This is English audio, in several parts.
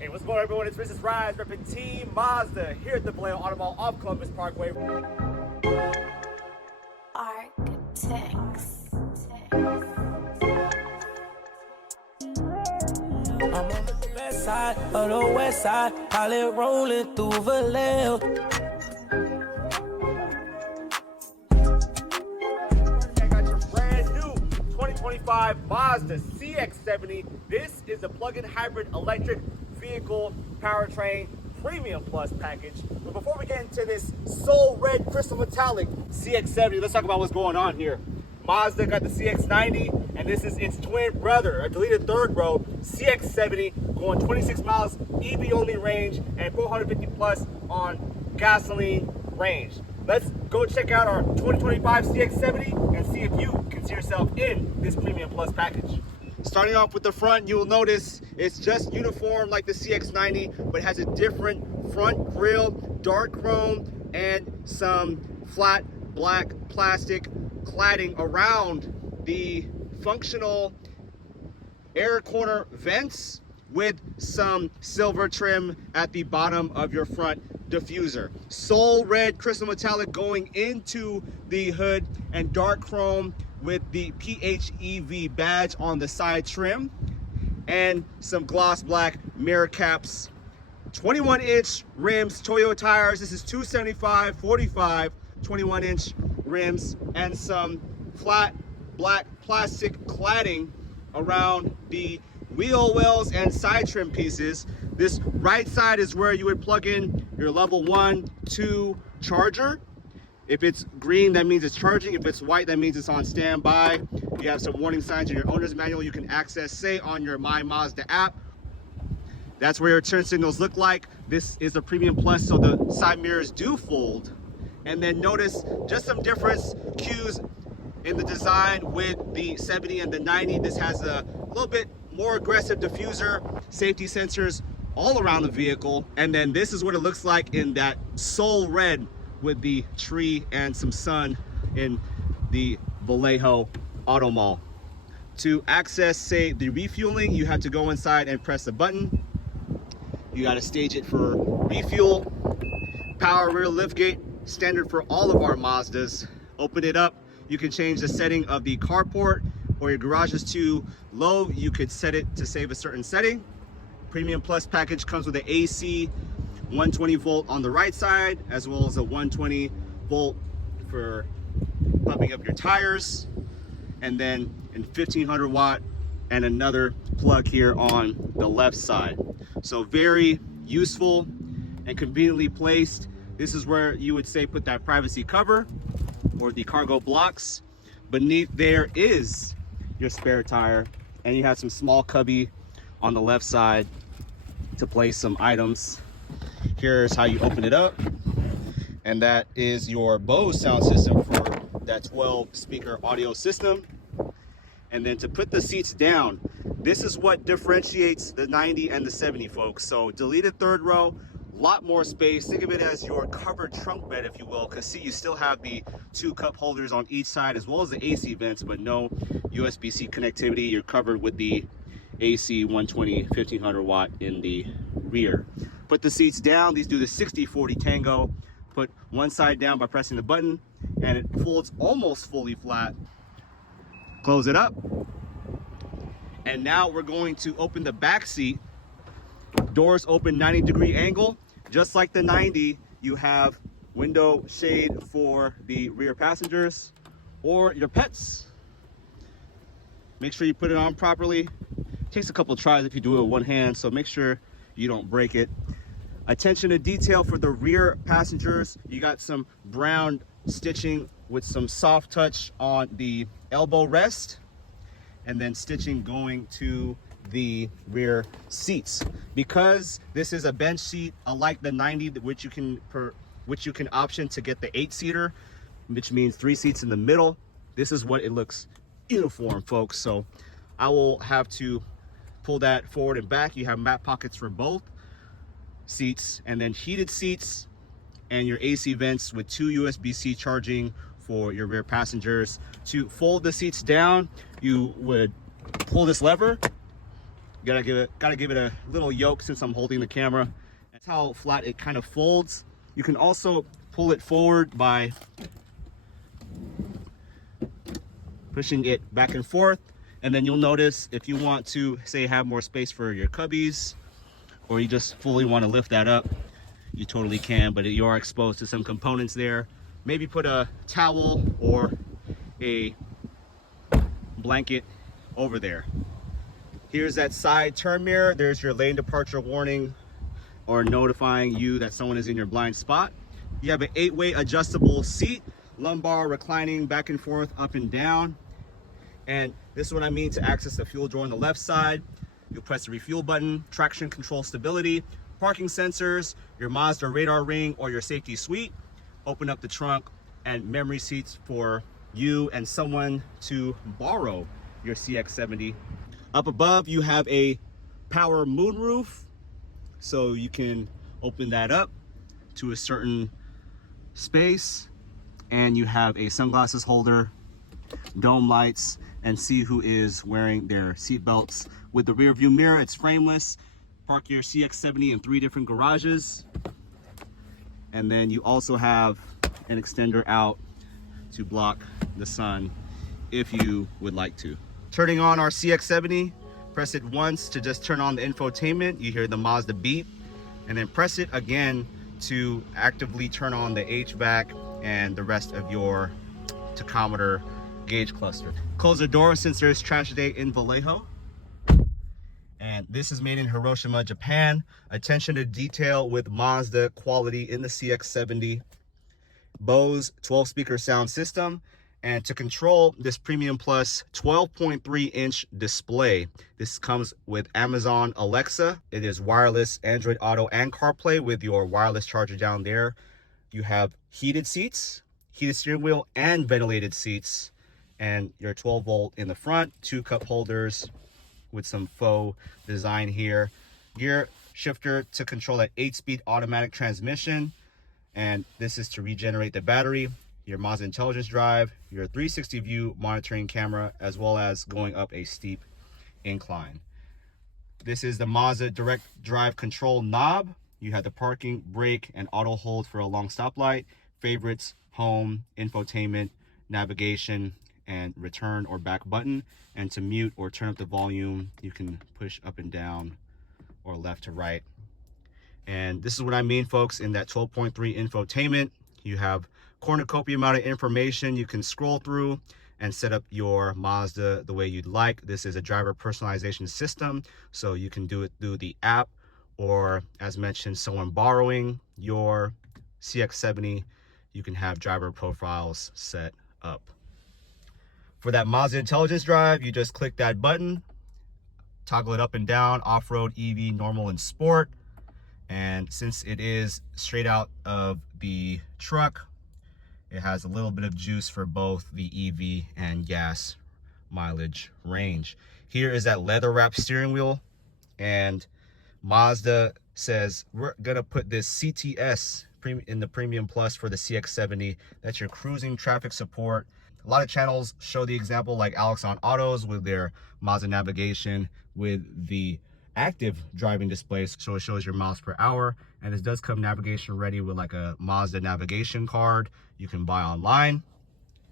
Hey, what's going on, everyone? It's Mrs. Rise, repping Team Mazda here at the Vallejo Auto Mall off Columbus Parkway. Architects. I'm on the best side of the west side, pilot rolling through Vallejo. I got your brand new 2025 Mazda CX-70. This is a plug-in hybrid electric vehicle powertrain premium plus package. But before we get into this soul red crystal metallic CX-70, let's talk about what's going on here. Mazda got the CX-90, and this is its twin brother, a deleted third row CX-70, going 26 miles EV only range and 450 plus on gasoline range. Let's go check out our 2025 CX-70 and see if you can see yourself in this premium plus package. Starting off with the front, you'll notice it's just uniform like the CX-90, but has a different front grille, dark chrome, and some flat black plastic cladding around the functional air corner vents with some silver trim at the bottom of your front diffuser. Soul red crystal metallic going into the hood and dark chrome with the PHEV badge on the side trim and some gloss black mirror caps. 21-inch rims, Toyo tires. This is 275/45, 21-inch rims, and some flat black plastic cladding around the wheel wells and side trim pieces. This right side is where you would plug in your level 1, 2 charger. If it's green, that means it's charging. If it's white, that means it's on standby. You have some warning signs in your owner's manual you can access, say, on your My Mazda app. That's where your turn signals look like. This is a Premium Plus, so the side mirrors do fold. And then notice just some difference cues in the design with the 70 and the 90. This has a little bit more aggressive diffuser, safety sensors all around the vehicle. And then this is what it looks like in that soul red with the tree and some sun in the Vallejo Auto Mall. To access, say, the refueling, you have to go inside and press a button. You got to stage it for refuel. Power rear liftgate, standard for all of our Mazdas. Open it up. You can change the setting of the carport, or your garage is too low, you could set it to save a certain setting. Premium Plus package comes with an AC 120 volt on the right side, as well as a 120 volt for pumping up your tires, and then in 1500 watt and another plug here on the left side. So very useful and conveniently placed. This is where you would say put that privacy cover or the cargo blocks. Beneath there is your spare tire, and you have some small cubby on the left side to place some items. Here's how you open it up, and that is your Bose sound system for that 12 speaker audio system. And then to put the seats down, this is what differentiates the 90 and the 70, folks. So deleted third row, lot more space. Think of it as your covered trunk bed, if you will, because see, you still have the 2 cup holders on each side, as well as the AC vents, but no USB-C connectivity. You're covered with the AC 120 1500 watt in the rear. Put the seats down. These do the 60/40 tango. Put one side down by pressing the button, and it folds almost fully flat. Close it up. And now we're going to open the back seat. Doors open 90-degree angle. Just like the 90, you have window shade for the rear passengers or your pets. Make sure you put it on properly. Takes a couple tries if you do it with one hand, so make sure you don't break it. Attention to detail for the rear passengers. You got some brown stitching with some soft touch on the elbow rest, and then stitching going to the rear seats. Because this is a bench seat, unlike the 90, which you can option to get the 8-seater, which means 3 seats in the middle. This is what it looks uniform, folks. So I will have to pull that forward and back. You have map pockets for both seats, and then heated seats and your AC vents with 2 USB-C charging for your rear passengers. To fold the seats down, you would pull this lever Gotta give it a little yoke since I'm holding the camera. That's how flat it kind of folds. You can also pull it forward by pushing it back and forth, and then you'll notice if you want to say have more space for your cubbies, or you just fully want to lift that up, you totally can, but you are exposed to some components there. Maybe put a towel or a blanket over there. Here's that side turn mirror. There's your lane departure warning or notifying you that someone is in your blind spot. You have an 8-way adjustable seat, lumbar reclining back and forth, up and down. And this is what I mean to access the fuel drawer on the left side. You'll press the refuel button, traction control stability, parking sensors, your Mazda radar ring or your safety suite. Open up the trunk and memory seats for you and someone to borrow your CX70. Up above, you have a power moonroof, so you can open that up to a certain space, and you have a sunglasses holder, dome lights, and see who is wearing their seat belts. With the rear view mirror, it's frameless. Park your CX70 in 3 different garages, and then you also have an extender out to block the sun if you would like to. Turning on our CX70, press it once to just turn on the infotainment. You hear the Mazda beep, and then press it again to actively turn on the HVAC and the rest of your tachometer gauge cluster. Close the door since there's trash day in Vallejo. And this is made in Hiroshima, Japan. Attention to detail with Mazda quality in the CX70. Bose 12-speaker sound system. And to control this Premium Plus 12.3-inch display, this comes with Amazon Alexa. It is wireless Android Auto and CarPlay with your wireless charger down there. You have heated seats, heated steering wheel, and ventilated seats. And your 12-volt in the front, 2 cup holders with some faux design here. Gear shifter to control that 8-speed automatic transmission. And this is to regenerate the battery. Your Mazda Intelligence Drive, your 360 view monitoring camera, as well as going up a steep incline. This is the Mazda direct drive control knob. You have the parking, brake, and auto hold for a long stoplight, favorites, home, infotainment, navigation, and return or back button. And to mute or turn up the volume, you can push up and down or left to right. And this is what I mean, folks, in that 12.3 infotainment. You have cornucopia amount of information you can scroll through and set up your Mazda the way you'd like. This is a driver personalization system, so you can do it through the app, or as mentioned, someone borrowing your CX70, you can have driver profiles set up. For that Mazda Intelligence Drive, you just click that button, toggle it up and down, off-road, EV, normal, and sport. And since it is straight out of the truck, it has a little bit of juice for both the EV and gas mileage range. Here is that leather wrap steering wheel, and Mazda says we're gonna put this CTS in the Premium Plus for the CX70. That's your cruising traffic support. A lot of channels show the example, like Alex on Autos with their Mazda navigation with the active driving displays, so it shows your miles per hour. And this does come navigation ready with like a Mazda navigation card you can buy online.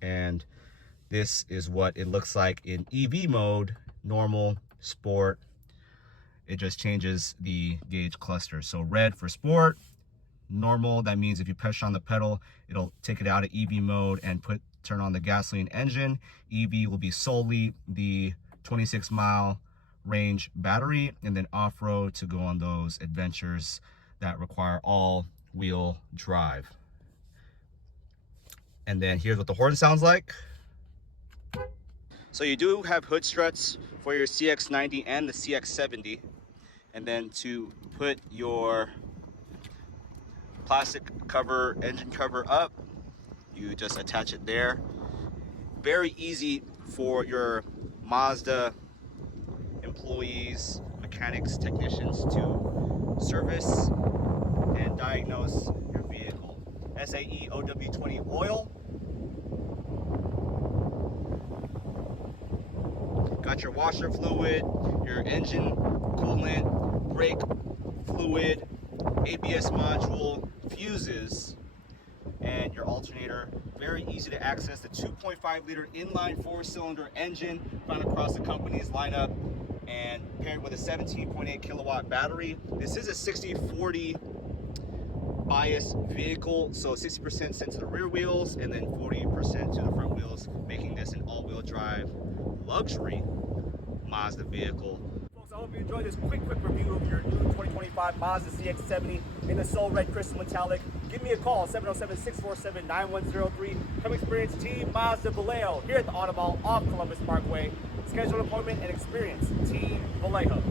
And this is what it looks like in EV mode, normal, sport. It just changes the gauge cluster. So red for sport, normal, that means if you pressure on the pedal, it'll take it out of EV mode and turn on the gasoline engine. EV will be solely the 26-mile range battery, and then off-road to go on those adventures that require all-wheel drive. And then here's what the horn sounds like. So you do have hood struts for your CX90 and the CX70. And then to put your plastic cover, engine cover up, you just attach it there. Very easy for your Mazda employees, mechanics, technicians to service and diagnose your vehicle. SAE OW20 oil. Got your washer fluid, your engine coolant, brake fluid, ABS module, fuses, and your alternator. Very easy to access. The 2.5 liter inline 4-cylinder engine found across the company's lineup and paired with a 17.8 kilowatt battery. This is a 60-40 bias vehicle, so 60% sent to the rear wheels and then 40% to the front wheels, making this an all-wheel drive luxury Mazda vehicle. Folks, I hope you enjoyed this quick review of your new 2025 Mazda CX-70 in the Soul Red Crystal Metallic. Give me a call, 707-647-9103. Come experience Team Mazda Vallejo here at the Auto Mall off Columbus Parkway. Schedule an appointment and experience Team Vallejo.